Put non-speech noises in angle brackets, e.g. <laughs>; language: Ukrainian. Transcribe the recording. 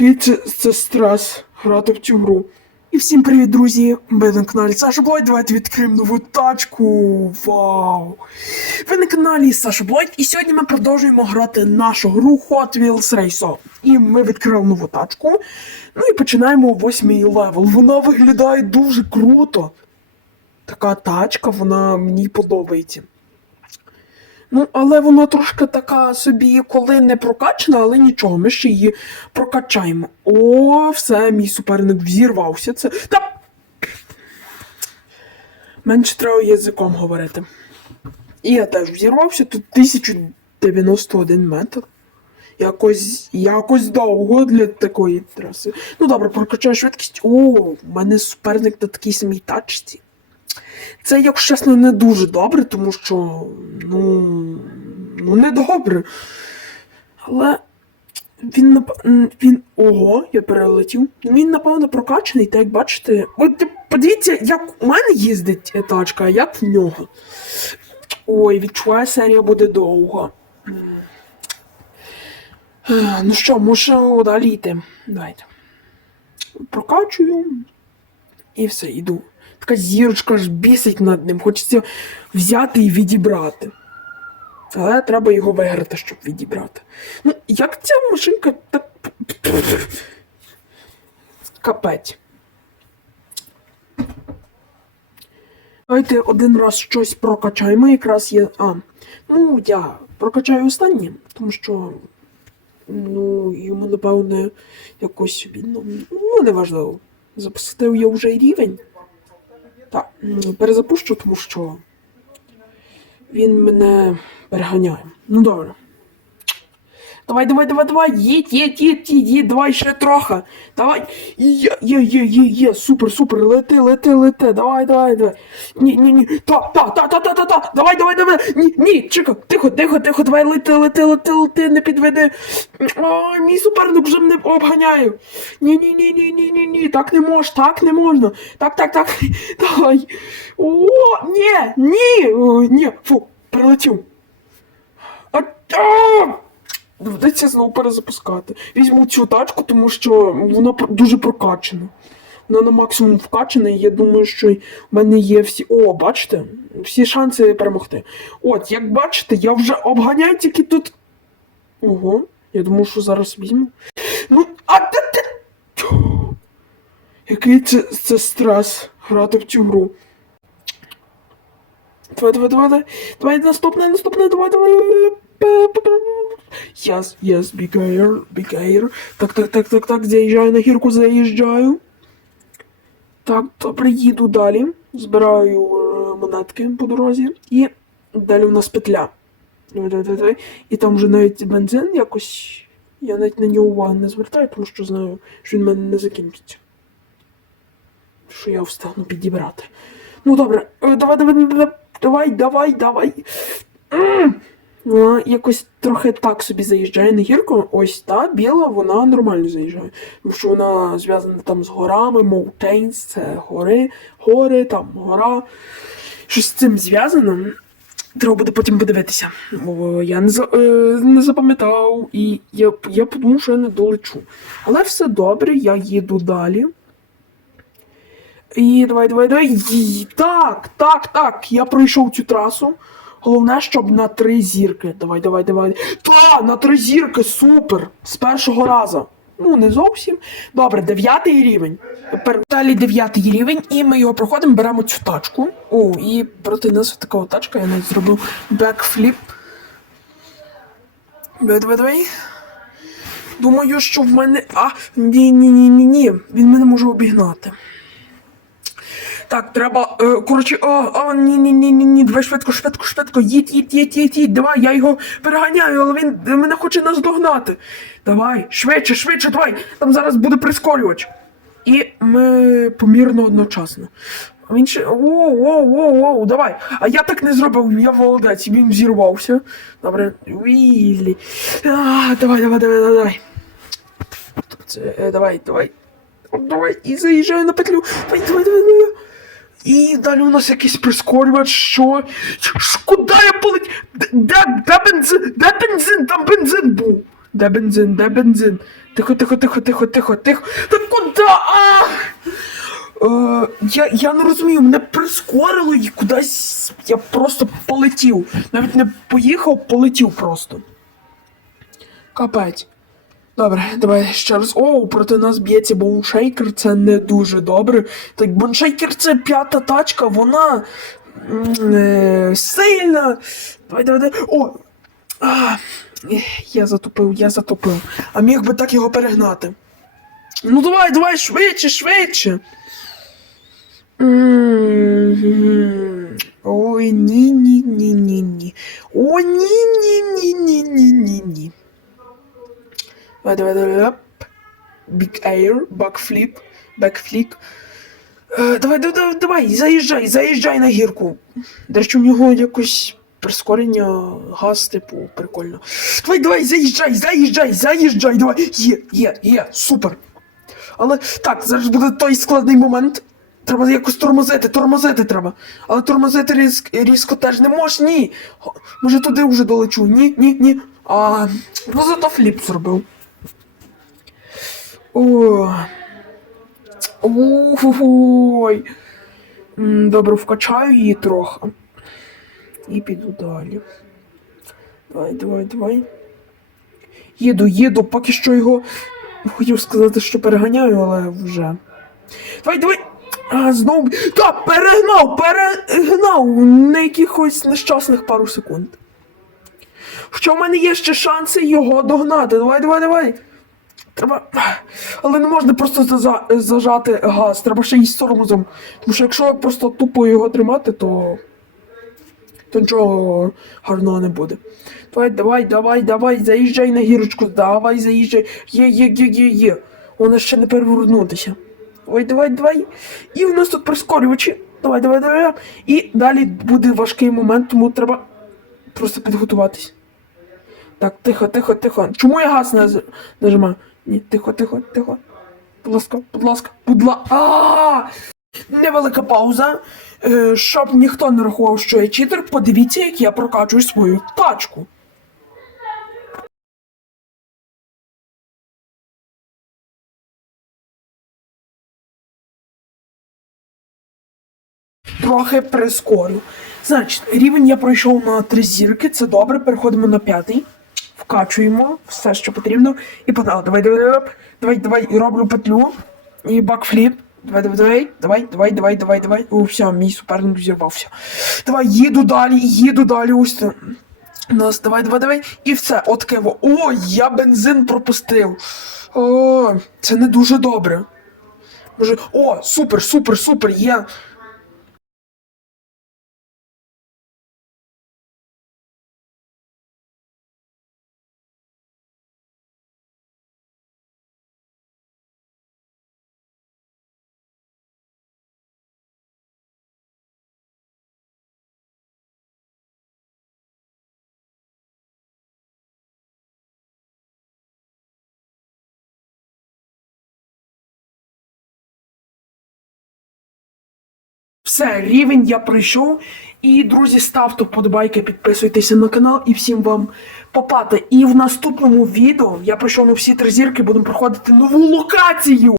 Який це, це стрес грати в цю гру. І всім привіт, друзі! Ми на каналі Саша Блойд. Давайте відкриємо нову тачку. Вау! Ви на каналі Саша Блойд, і сьогодні ми продовжуємо грати нашу гру Hot Wheels Race. І ми відкрили нову тачку. Ну і починаємо восьмий левел. Вона виглядає дуже круто. Така тачка, вона мені подобається. Ну, але вона трошки така собі, коли не прокачана, але нічого, ми ще її прокачаємо. О, все, мій суперник взірвався. Це. Та... Менше треба язиком говорити. І я теж взірвався, тут 1091 метр. Якось, якось довго для такої траси. Ну добре, прокачаю швидкість. О, у мене суперник на такій самій тачці. Це, якщо чесно, не дуже добре, тому що, ну, ну не добре. Але він нап... він. Ого, я перелетів. Він, напевно, прокачаний, так як бачите. От подивіться, як у мене їздить тачка, а як в нього. Ой, відчуваю, серія буде довга. Ну що, можу далі йти. Давайте. Прокачую. І все, йду. Така зірочка ж бісить над ним, хочеться взяти і відібрати. Але треба його виграти, щоб відібрати. Ну, як ця машинка так. Капець. Давайте один раз щось прокачаємо, якраз є. А, ну, я прокачаю останнє, тому що. Ну, йому, напевне, якось. Ну, неважливо. Запустив я вже рівень. Так, перезапущу, тому що він мене переганяє. Ну добре. Давай, давай, давай, давай, їдь, їдь, їдь, їдь, їдь, давай ще трохи. Давай. Є, є, є, є, є, супер, супер, лети, лети, лети, давай, давай, давай. Ні, ні, ні, та, та, та, та, та, та, та, давай, давай, давай, ні, ні, чекай, тихо, тихо, тихо, давай, лети, лети, лети, лети, не підведи. Ой, мій суперник вже мене обганяє. Ні, ні, ні, ні, ні, ні, ні, так не можна, так не можна. Так, так, так, <laughs> давай. О, ні, ні, ні, фу, прилетів. А, а! Доведеться знову перезапускати. Візьму цю тачку, тому що вона дуже прокачана. Вона на максимум вкачана, і я думаю, що в мене є всі. О, бачите? Всі шанси перемогти. От, як бачите, я вже обганяю тільки тут. Ого, я думав, що зараз візьму. Ну, а ти. ти... Який це, це стрес грати в цю гру. Давай, давай, давай. Давай наступне, наступне, давай, давай. Yes, yes, big air, big air. Так, так, так, так, так, заїжджаю на гірку, заїжджаю. Так, добре, їду далі. Збираю е, монетки по дорозі. І далі у нас петля. І там вже навіть бензин якось. Я навіть на нього уваги не звертаю, тому що знаю, що він в мене не закінчиться. Що я встигну підібрати. Ну добре, е, давай, давай, давай, давай, давай! Вона якось трохи так собі заїжджає на гірку. Ось та біла, вона нормально заїжджає. Тому що вона зв'язана там з горами, mountains, це гори, гори, там гора. Щось з цим зв'язано. Треба буде потім подивитися. Бо я не, за, е, не запам'ятав і я, я подумав, що я не долечу. Але все добре, я їду далі. І давай, давай, давай. Ї- Так, так, так. Я пройшов цю трасу. Головне, щоб на три зірки. Давай, давай, давай. Та, на три зірки, супер! З першого разу. Ну, не зовсім. Добре, дев'ятий рівень. Тепер далі дев'ятий рівень, і ми його проходимо, беремо цю тачку. О, і проти нас така тачка, я навіть зробив бекфліп. Давай, давай, давай. Думаю, що в мене. А, ні, ні, ні, ні, ні. Він мене може обігнати. Так, треба. Е, коротше, о, о, ні, ні, ні, ні, ні, давай швидко, швидко, швидко, їдь, їдь, їдь, їдь, їдь, давай, я його переганяю, але він е, мене хоче наздогнати. Давай, швидше, швидше, давай. Там зараз буде прискорювач. І ми помірно одночасно. Він ще. Воу, воу, воу, воу, давай. А я так не зробив, я молодець, він взірвався. Добре, Віллі. А, давай, давай, давай, давай, давай. Це, е, давай, давай. Давай, і заїжджаю на петлю. Давай, давай, давай, давай. І далі у нас якийсь прискорювач, що. Куди я полетів? Де, де бензин? Де бензин? Там бензин був. Де бензин, де бензин? Тихо, тихо, тихо, тихо, тихо, тихо. Та куди? А! Е, я, я не розумію, мене прискорило і кудись я просто полетів. Навіть не поїхав, полетів просто. Капець. Добре, давай ще раз. О, проти нас б'ється Боуншейкер, це не дуже добре. Так, Боуншейкер це п'ята тачка, вона е, сильна. Давай, давай, давай. О! А, я затупив, я затупив. А міг би так його перегнати. Ну давай, давай, швидше, швидше. Ой, ні, ні, ні, ні, ні. О, ні, ні, ні, ні, ні, ні, ні. Давай, давай, давай. оп. Big Air, backflip, backflip. Е, давай, давай, давай, давай, заїжджай, заїжджай на гірку. До речі, у нього якось прискорення, газ, типу, прикольно. Давай, давай, заїжджай, заїжджай, заїжджай, давай. Є, є, є, супер. Але так, зараз буде той складний момент. Треба якось тормозити, тормозити треба. Але тормозити різк, різко теж не можеш, ні. Може туди вже долечу. Ні, ні, ні. А, ну зато фліп зробив. Ой. Добре, вкачаю її трохи. І піду далі. Давай, давай, давай. Їду, їду, поки що його. Хотів сказати, що переганяю, але вже. Давай, давай! А, знову. Та, перегнав! Перегнав! На якихось нещасних пару секунд. Хоча в мене є ще шанси його догнати. Давай, давай, давай. Треба. Але не можна просто зажати газ, треба ще й з тормозом. Тому що якщо просто тупо його тримати, то. то нічого гарного не буде. Давай, давай, давай, давай, заїжджай на гірочку, давай, заїжджай. Є, є, є, є, є. Вона ще не перевернутися. Давай, давай, давай. І в нас тут прискорювачі. Давай, давай, давай. І далі буде важкий момент, тому треба просто підготуватись. Так, тихо, тихо, тихо. Чому я газ не нажимаю? Ні, тихо, тихо, тихо. Будь ласка, будь ласка, будь ласка. Невелика пауза. Е, щоб ніхто не рахував, що я читер, подивіться, як я прокачую свою тачку. Трохи прискорю. Значить, рівень я пройшов на три зірки, це добре. Переходимо на п'ятий. Вкачуємо все, що потрібно. І погнали. Давай, давай, давай, давай, давай, роблю петлю. І бакфліп. Давай, давай, давай, давай, давай, давай, давай, давай. О, все, мій суперник зірвався. Давай, їду далі, їду далі. Ось. Нас, давай, давай, давай. І все, от киво. О, я бензин пропустив. О, це не дуже добре. Може, о, супер, супер, супер, є. Все, рівень я пройшов. І, друзі, ставте вподобайки, підписуйтеся на канал і всім вам попати. І в наступному відео я пройшов на всі три зірки, будемо проходити нову локацію.